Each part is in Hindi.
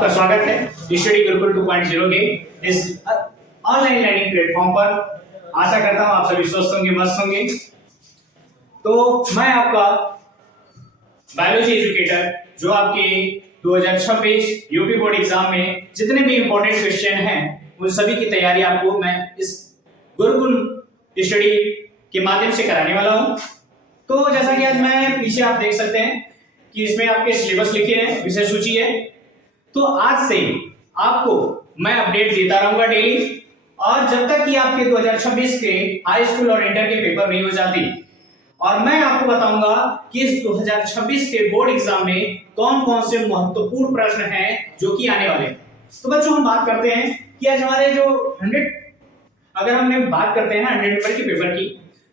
आपका स्वागत है स्टडी गुरुकुल 2.0 के इस ऑनलाइन लर्निंग प्लेटफॉर्म पर। आशा करता हूं आप सभी स्वस्थ होंगे, मस्त होंगे। तो मैं आपका बायोलॉजी एजुकेटर जो आपके 2026 यूपी बोर्ड एग्जाम में जितने भी इंपॉर्टेंट क्वेश्चन हैं उन सभी की तैयारी आपको मैं इस गुरुकुल स्टडी के माध्यम से कराने वाला हूं। तो जैसा कि आज मैं पीछे आप देख सकते हैं कि इसमें आपके सिलेबस लिखे हैं, विषय सूची है। तो आज से आपको मैं अपडेट देता रहूंगा डेली, और जब तक कि आपके 2026 के हाई स्कूल और इंटर के पेपर नहीं हो जाती, और मैं आपको बताऊंगा कि इस 2026 के बोर्ड एग्जाम में कौन कौन से महत्वपूर्ण प्रश्न हैं जो कि आने वाले हैं। तो बच्चों हम बात करते हैं कि आज हमारे जो 100 अगर हमने बात करते हैं 100 नंबर के पेपर की,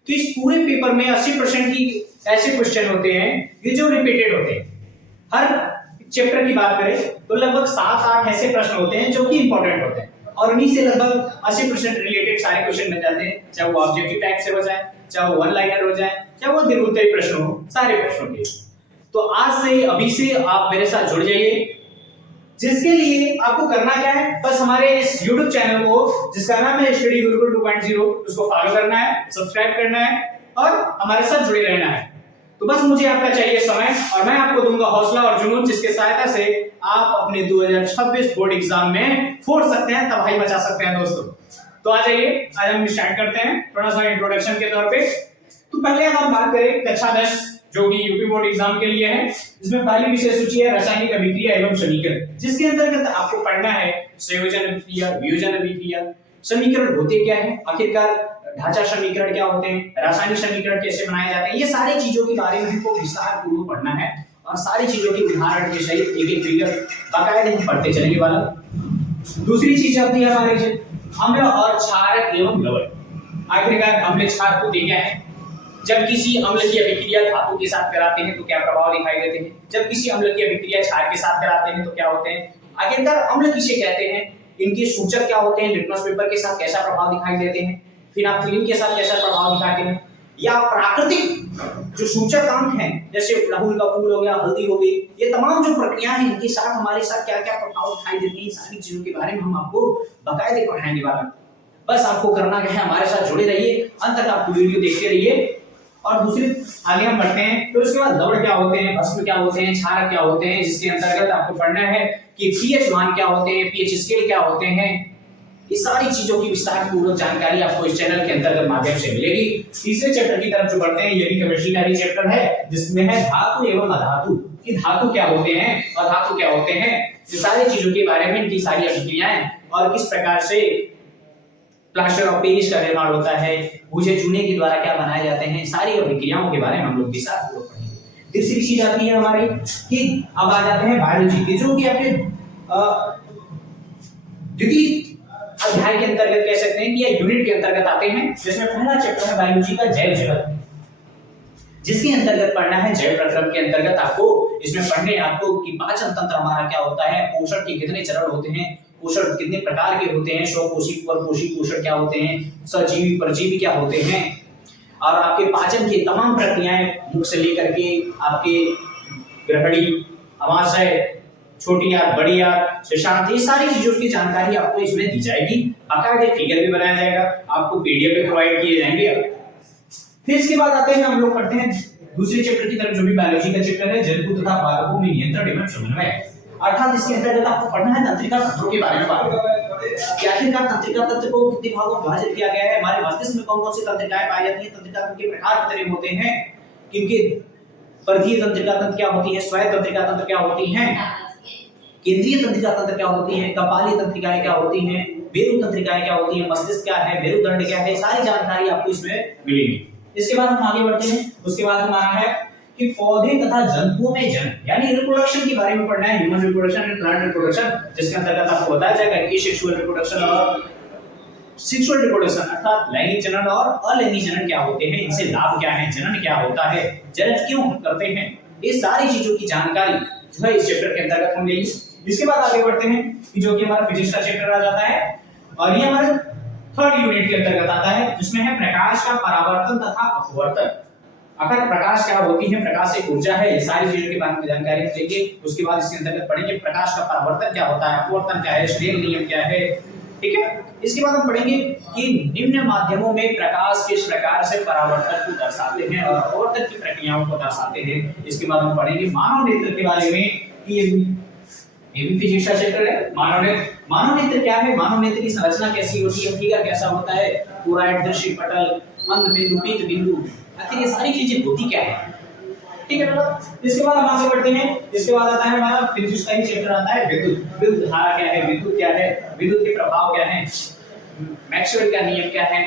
तो इस पूरे पेपर में 80% की ऐसे क्वेश्चन होते हैं कि जो रिपीटेड होते हैं। हर चैप्टर की बात करें तो लगभग 7-8 ऐसे प्रश्न होते हैं जो कि इंपॉर्टेंट होते हैं, और उन्हीं से लगभग 80% रिलेटेड सारे क्वेश्चन बन जाते हैं, चाहे वो ऑब्जेक्टिव टाइप से हो जाए, चाहे वो वन लाइनर हो जाए, चाहे वो दीर्घोत्तरी प्रश्न हो, सारे प्रश्नों के। तो आज से अभी से आप मेरे साथ जुड़ जाइए, जिसके लिए आपको करना क्या है, बस हमारे इस YouTube चैनल को जिसका नाम है स्टडी गुरुकुल 2.0 उसको फॉलो करना है, सब्सक्राइब करना है और हमारे साथ जुड़े रहना है। तो बस मुझे आपका चाहिए समय, और मैं आपको दूंगा हौसला और जुनून, जिसके सहायता से आप अपने 2026 बोर्ड एग्जाम में फोड़ सकते हैं, तबाही मचा सकते हैं दोस्तों। तो आ जाइए, आज हम स्टार्ट करते हैं थोड़ा सा इंट्रोडक्शन के तौर पे। तो पहले हम बात करें कक्षा 10 जो कि यूपी बोर्ड एग्जाम के लिए है। इसमें पहली विषय सूची है रासायनिक अभिक्रिया एवं समीकरण, जिसके अंतर्गत आपको पढ़ना है संयोजन अभिक्रिया, वियोजन अभिक्रिया, समीकरण होते क्या है, आखिरकार ढांचा समीकरण क्या होते हैं, रासायनिक समीकरण कैसे बनाए जाते हैं, ये सारी चीजों के बारे में हमको विस्तार पूर्वक पढ़ना है, और सारी चीजों के उदाहरण के सहित एक-एक फिगर बाकायदे हम पढ़ते चलेंगे वाला। दूसरी चीज आती है हमारी अम्ल और क्षारक एवं लवण। आखिरकार अम्ल क्षार होते क्या है, जब किसी अम्ल की अभिक्रिया धातु के साथ कराते हैं तो क्या प्रभाव दिखाई देते हैं, जब किसी अम्ल की अभिक्रिया क्षार के साथ कराते हैं तो क्या होते हैं, आखिरकार अम्ल किसे कहते हैं, इनके सूचक क्या होते हैं, लिटमस पेपर के साथ कैसा प्रभाव दिखाई देते हैं, फिनाइलिन के साथ कैसा प्रभाव दिखाते हैं, या प्राकृतिक जो सूचकांक हैं जैसे गुड़हल का फूल हो गया, हल्दी हो गई, ये तमाम जो प्रक्रियाएं हैं इनके साथ हमारे साथ क्या क्या प्रभाव दिखाई देते हैं, सारी चीजों के बारे में हम आपको बाकायदे पढ़ाने वाला। बस आपको करना क्या है, हमारे साथ जुड़े रहिए, अंत तक आप वीडियो देखते रहिए। और दूसरी आगे हम बढ़ते हैं। तो इसके बाद लवण क्या होते हैं, भस्म क्या होते हैं, क्षारक क्या होते हैं, जिसके अंतर्गत आपको पढ़ना है कि पीएच मान क्या होते हैं, पीएच स्केल क्या होते हैं, ये सारी चीजों की विस्तार पूर्वक जानकारी आपको इस चैनल के अंतर्गत माध्यम से मिलेगी। तीसरे चैप्टर की तरफ जो बढ़ते हैं, ये भी केमिस्ट्री का ही चैप्टर है, जिसमें है धातु एवं अधातु, कि धातु क्या होते हैं और धातु क्या होते हैं, ये सारी चीजों के बारे में, इनकी सारी अभिक्रियाएं और किस प्रकार से प्लास्टर ऑफ पेरिस का निर्माण होता है, भूजे चूने के द्वारा क्या बनाए जाते हैं, सारी अभिक्रियाओं के बारे में हम लोग विस्तार पूर्वक पढ़ेंगे। तीसरी चीज आती है हमारी कि अब आ जाते हैं बायोलॉजी के, जो कि अपने द्वितीय अध्याय के अंतर्गत कह सकते हैं कि या यूनिट के अंतर्गत आते हैं, जिसमें पहला चैप्टर है बायोलॉजी का जैव जगत, जिसके अंतर्गत पढ़ना है जैव प्रक्रम के अंतर्गत आपको इसमें पढ़ने आपको कि पाचन तंत्र हमारा क्या होता है, पोषण के कितने चरण होते हैं, पोषण कितने प्रकार के होते हैं, स्वपोषी परपोषी पोषण क्या होते हैं, सजीवी परजीवी क्या होते हैं, और आपके पाचन की तमाम प्रक्रियाएं मुख से लेकर के आपके ग्रहणी, अमाशय, छोटी आंत, बड़ी आंत, शिशांत, ये सारी चीजों की जानकारी आपको इसमें दी जाएगी, बाकायदे फिगर भी बनाया जाएगा, आपको पीडीएफ भी प्रोवाइड किए जाएंगे। फिर इसके बाद आते हैं हम लोग पढ़ते हैं दूसरे चैप्टर की तरफ, जो भी बायोलॉजी का चैप्टर है, जंतु तथा बालकों में नियंत्रण एवं समन्वय, अर्थात इसके अंतर्गत आपको पढ़ना है तंत्रिका तंत्रों के बारे में बात करें। आखिरकार तंत्रिका तंत्र को कितने भागों में विभाजित किया गया है, हमारे मस्तिष्क में कौन कौन सी तंत्रिकाएं पाई जाती हैं, तंत्रिका तंत्र के प्रकार कितने होते हैं, क्योंकि परिधीय तंत्रिका तंत्र क्या होती है, स्वायत्त तंत्रिका तंत्र क्या होती है, केंद्रीय तंत्रिका तंत्र क्या होती है, कपाली तंत्रिकाएं क्या होती हैं, मेरु तंत्रिकाएं क्या होती हैं, मस्तिष्क क्या है, मेरुदंड क्या है, सारी जानकारी आपको इसमें मिलेगी। इसके बाद हम आगे बढ़ते हैं। उसके बाद हमारा है कि पौधे तथा जंतुओं में जन्म, यानी रिप्रोडक्शन के बारे में पढ़ना है, human reproduction and plant reproduction, जिसके अंतर्गत आपको बताया जाएगा कि सेक्सुअल रिप्रोडक्शन और सेक्सुअल रिप्रोडक्शन अर्थात लैंगिक जनन और अलैंगिक जनन क्या होते हैं, इनसे लाभ क्या है, जनन क्या होता है, जनन क्यों हम करते हैं, ये सारी चीजों की जानकारी जो है इस चैप्टर के अंतर्गत हम लेंगे। इसके बाद आगे बढ़ते हैं कि जो कि हमारा फिजिक्स का चैप्टर आ जाता है, और ये हमारे थर्ड यूनिट के अंतर्गत आता है, जिसमें है प्रकाश का परावर्तन तथा अपवर्तन। आखिर प्रकाश क्या होती है, प्रकाश एक ऊर्जा है, ये सारी चीजों के बारे में जानकारी हम लेंगे। उसके बाद इसके अंतर्गत पढ़ेंगे प्रकाश का परावर्तन क्या होता है, अपवर्तन क्या है, स्नेल नियम क्या है, ठीक है। इसके बाद हम पढ़ेंगे कि निम्न माध्यमों में प्रकाश किस प्रकार से परावर्तन को दर्शाते हैं और अपवर्तन की प्रक्रियाओं को दर्शाते हैं। इसके बाद हम पढ़ेंगे मानव नेत्र के बारे में कि ये भी फिजिक्स का चैप्टर है। मानव नेत्र क्या है, मानव नेत्र की संरचना कैसी होती है, फिगर कैसा होता है, पूरा दृश्य पटल, मंद बिंदु, पीत बिंदु, आखिर ये सारी चीजें होती क्या है, ठीक है। इसके बाद हम आगे बढ़ते हैं। इसके बाद आता है हमारा फिजिक्स का ही चैप्टर आता है विद्युत धारा क्या है, विद्युत क्या है, विद्युत के प्रभाव क्या है, मैक्सवेल का नियम क्या है,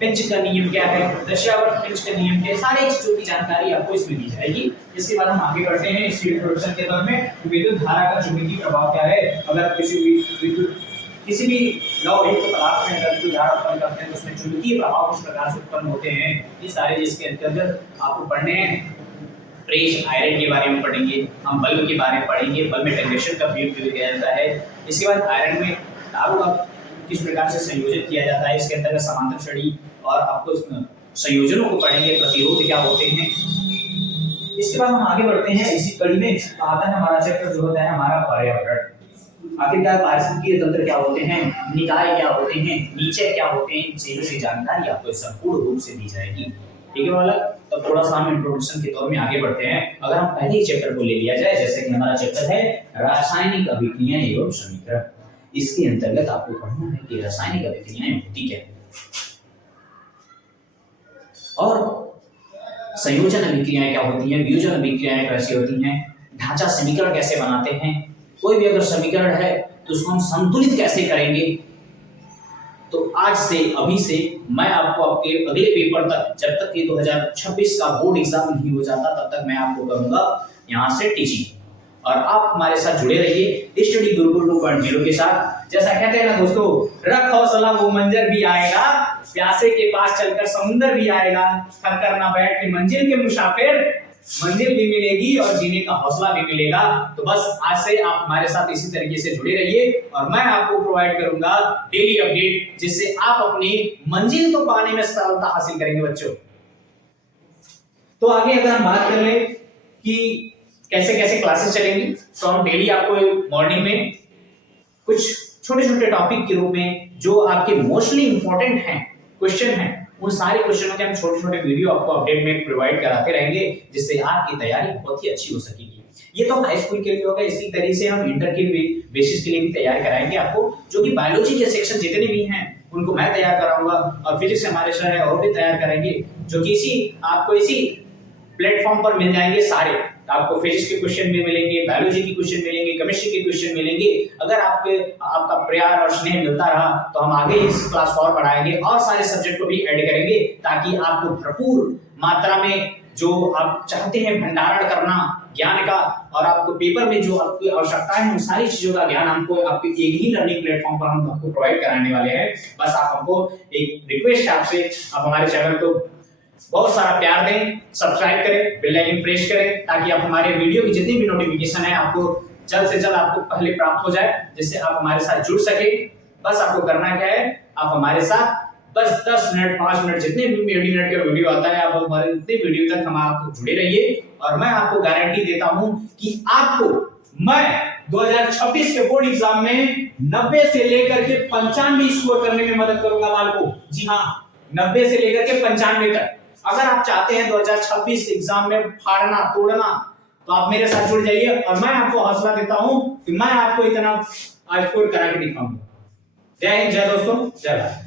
पिंच का नियम क्या है, दशावर्त पिंच का नियम क्या है, सारी चीजों की जानकारी आपको इसमें दी जाएगी। इसके बाद हम आगे बढ़ते हैं स्टील प्रोडक्शन के दौर में विद्युत धारा का चुंबकीय प्रभाव क्या है। अगर किसी भी लौहिक पदार्थ में अगर विद्युत धारा उत्पन्न करते हैं तो उसमें चुंबकीय प्रभाव किस प्रकार से उत्पन्न होते हैं, ये सारे जिसके अंतर्गत आपको पढ़ने हैं। प्रेस आयरन के बारे में पढ़ेंगे, हम बल्ब के बारे में पढ़ेंगे, बल्ब में टंगस्टन का प्रयोग किया जाता है। इसके बाद आयरन में तारों का किस प्रकार से संयोजित किया जाता है, इसके अंतर्गत समांतर श्रेणी और आपको संयोजनों को पढ़ेंगे, प्रतिरोध क्या होते हैं। इसके बाद हम आगे बढ़ते हैं इसी कड़ी में आता है हमारा चैप्टर जो होता है हमारा पर्यावरण। आखिरकार पारिस्थितिकीय तंत्र क्या होते हैं, निकाय क्या होते हैं, नीचे क्या होते हैं, इन चीजों की जानकारी आपको संपूर्ण रूप से दी जाएगी, ठीक है वाला। तो थोड़ा सा हम इंट्रोडक्शन के दौर में आगे बढ़ते हैं। अगर हम पहले ही चैप्टर को ले लिया जाए, जैसे कि हमारा चैप्टर है रासायनिक अभिक्रियाएं एवं समीकरण, इसके अंतर्गत आपको पढ़ना है कि रासायनिक अभिक्रियाएं होती क्या है और संयोजन अभिक्रियाएं क्या होती हैं, वियोजन अभिक्रियाएं कैसी होती हैं, ढांचा समीकरण कैसे बनाते हैं, कोई भी अगर समीकरण है तो उसको हम संतुलित कैसे करेंगे। तो आज से अभी से मैं आपको आपके अगले पेपर तक, जब तक कि 2026 का बोर्ड एग्जाम नहीं हो जाता तब तक मैं आपको करूंगा यहाँ से टीचिंग, और आप हमारे साथ जुड़े रहिए स्टडी गुरुकुल 2.0 के साथ। जैसा कहते हैं ना दोस्तों, रख हौसला वो मंजर भी आएगा, प्यासे के पास चलकर समुंदर भी आएगा, थक कर ना बैठ के मंजिल के मुसाफिर, मंजिल भी मिलेगी और जीने का हौसला भी मिलेगा। तो बस आज से आप हमारे साथ इसी तरीके से जुड़े रहिए और मैं आपको प्रोवाइड करूंगा डेली अपडेट, जिससे आप अपनी मंजिल को पाने में सफलता हासिल करेंगे बच्चों। तो आगे अगर हम बात कर ले कि कैसे कैसे क्लासेस चलेंगी, तो हम डेली आपको मॉर्निंग में कुछ छोटे छोटे टॉपिक के रूप में जो आपके मोस्टली इंपॉर्टेंट हैं, क्वेश्चन हैं, उन सारे क्वेश्चनों के हम छोटे छोटे वीडियो आपको अपडेट में प्रोवाइड कराते रहेंगे, जिससे आपकी तैयारी बहुत ही अच्छी हो सकेगी। ये तो हाई स्कूल के लिए होगा, इसी तरीके से हम इंटर के बेसिस के लिए भी तैयार कराएंगे आपको, जो कि बायोलॉजी के सेक्शन जितने भी हैं उनको मैं तैयार कराऊंगा, और फिजिक्स से हमारे सर है और भी तैयार करेंगे, जो कि आपको इसी प्लेटफॉर्म पर मिल जाएंगे सारे। आपको फिजिक्स के क्वेश्चन भी मिलेंगे, बायोलॉजी के क्वेश्चन मिलेंगे, केमिस्ट्री के क्वेश्चन मिलेंगे। अगर आपका प्यार और स्नेह मिलता रहा तो हम आगे इस क्लास को और बढ़ाएंगे और सारे सब्जेक्ट को भी ऐड करेंगे, ताकि आपको भरपूर मात्रा में जो आप चाहते हैं भंडारण करना ज्ञान का, और आपको पेपर में जो आपकी आवश्यकता है उन सारी चीजों का ज्ञान हमको आपके एक ही लर्निंग प्लेटफॉर्म पर हम आपको प्रोवाइड कराने वाले हैं। बस आप हमको एक रिक्वेस्ट है आपसे, आप हमारे चैनल को बहुत सारा प्यार दें, सब्सक्राइब करें, बेल आइकन प्रेस करें, ताकि आप हमारे वीडियो की जितनी भी नोटिफिकेशन है आपको जल्द से जल्द आपको पहले प्राप्त हो जाए, जिससे आप हमारे साथ जुड़ सके। बस आपको करना क्या है, आप हमारे साथ बस 10 मिनट 5 मिनट जितने भी मिनट का वीडियो आता है, आप हमारे उतने वीडियो तक हम आपको जुड़े रहिए, और मैं आपको गारंटी देता हूं कि आपको मैं 2026 के बोर्ड एग्जाम में 90 से लेकर के 95 स्कोर करने में मदद करूंगा आपको। जी हाँ, 90 से लेकर के 95 तक। अगर आप चाहते हैं 2026 एग्जाम में फाड़ना तोड़ना, तो आप मेरे साथ जुड़ जाइए, और मैं आपको हौसला देता हूं कि मैं आपको इतना स्कोर करा के दिखाऊंगा। जय हिंद, जय दोस्तों, जय भारत।